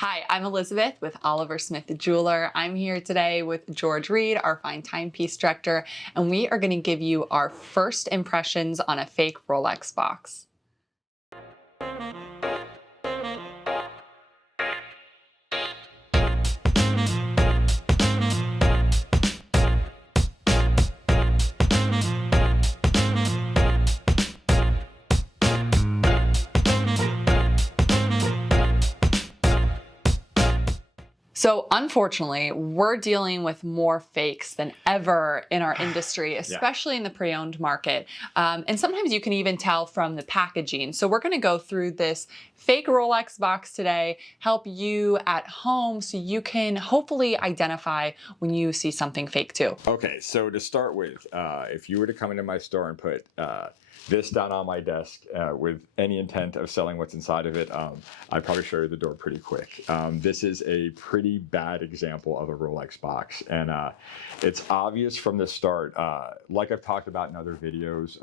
Hi, I'm Elizabeth with Oliver Smith the Jeweler. I'm here today with George Reid, our fine timepiece director, and we are going to give you our first impressions on a fake Rolex box. So unfortunately, we're dealing with more fakes than ever in our industry, especially in the pre-owned market. And sometimes you can even tell from the packaging. So we're going to go through this fake Rolex box today, help you at home so you can hopefully identify when you see something fake too. Okay, so to start with, if you were to come into my store and put this down on my desk with any intent of selling what's inside of it, I'd probably show you the door pretty quick. This is a pretty bad example of a Rolex box, and it's obvious from the start. Like I've talked about in other videos,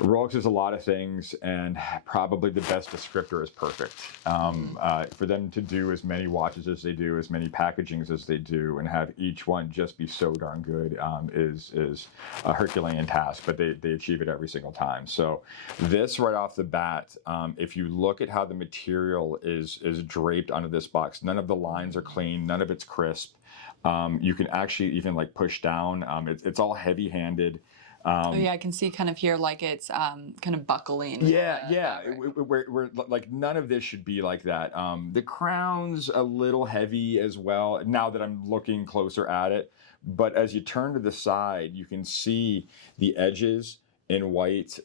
Rolex is a lot of things, and probably the best descriptor is perfect. For them to do as many watches as they do, as many packagings as they do, and have each one just be so darn good is a Herculean task, but they achieve it every single time. So this right off the bat, if you look at how the material is draped onto this box, none of the lines are clean, none of it's crisp. You can actually even like push down. It's all heavy-handed. Oh yeah, I can see kind of here like it's kind of buckling. Yeah. We're like none of this should be like that. The crown's a little heavy as well now that I'm looking closer at it. But as you turn to the side, you can see the edges in white.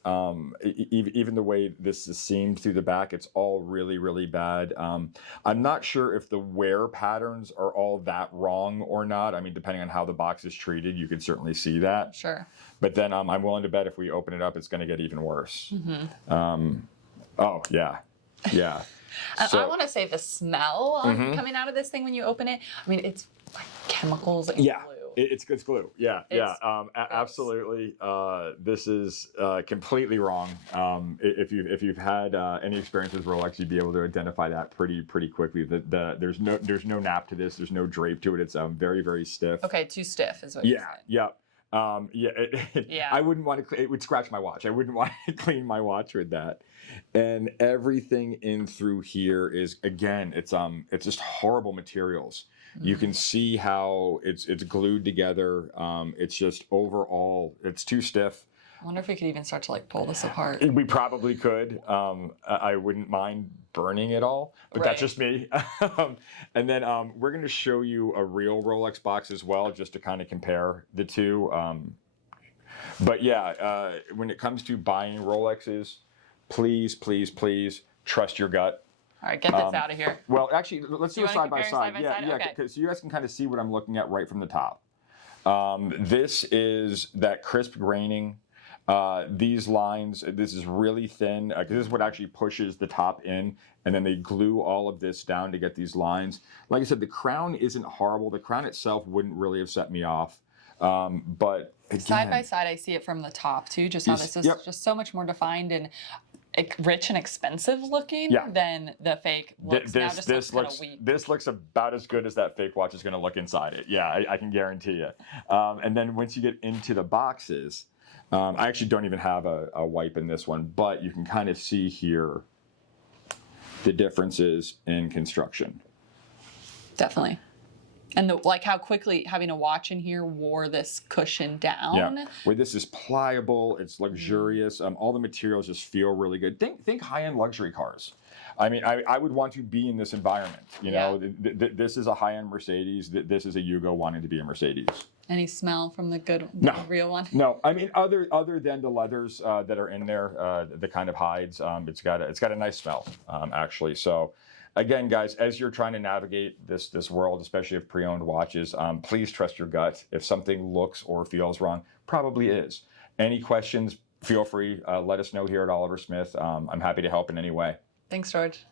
Even the way this is seamed through the back, it's all really, really bad. I'm not sure if the wear patterns are all that wrong or not. I mean, depending on how the box is treated, you can certainly see that. Sure. But then I'm willing to bet if we open it up, it's going to get even worse. Oh, yeah. So, I want to say the smell coming out of this thing when you open it. I mean, it's like chemicals and glue. It's glue. Absolutely. This is completely wrong. If you've had any experience with Rolex, you'd be able to identify that pretty quickly. There's no nap to this. There's no drape to it. It's very, very stiff. Okay, too stiff is what you're saying. Yeah. I wouldn't want to. It would scratch my watch. I wouldn't want to clean my watch with that. And everything in through here is, again, it's just horrible materials. You can see how it's glued together. It's just overall, it's too stiff. I wonder if we could even start to like pull this apart. We probably could. I wouldn't mind burning it all, but that's just me. And then we're going to show you a real Rolex box as well, just to kind of compare the two. But yeah, when it comes to buying Rolexes, please trust your gut. All right, get this out of here. Well, actually, let's do it side by side. Yeah, because you guys can kind of see what I'm looking at right from the top. This is that crisp graining. These lines, this is really thin. This is what actually pushes the top in, and then they glue all of this down to get these lines. Like I said, the crown isn't horrible. The crown itself wouldn't really have set me off. But again, side by side, I see it from the top too. Just how this is just so much more defined and rich and expensive looking than the fake looks. This looks about as good as that fake watch is going to look inside it. Yeah, I can guarantee you. And then once you get into the boxes, I actually don't even have a wipe in this one, but you can kind of see here the differences in construction. Definitely. And like how quickly having a watch in here wore this cushion down. Yeah, where this is pliable, it's luxurious. All the materials just feel really good. Think high-end luxury cars. I mean, I would want to be in this environment. You know, this is a high-end Mercedes. This is a Yugo wanting to be a Mercedes. Any smell from the real one? No, I mean other than the leathers that are in there, the kind of hides. It's got a nice smell actually. So. Again, guys, as you're trying to navigate this world, especially of pre-owned watches, please trust your gut. If something looks or feels wrong, probably is. Any questions, feel free. Let us know here at Oliver Smith. I'm happy to help in any way. Thanks, George.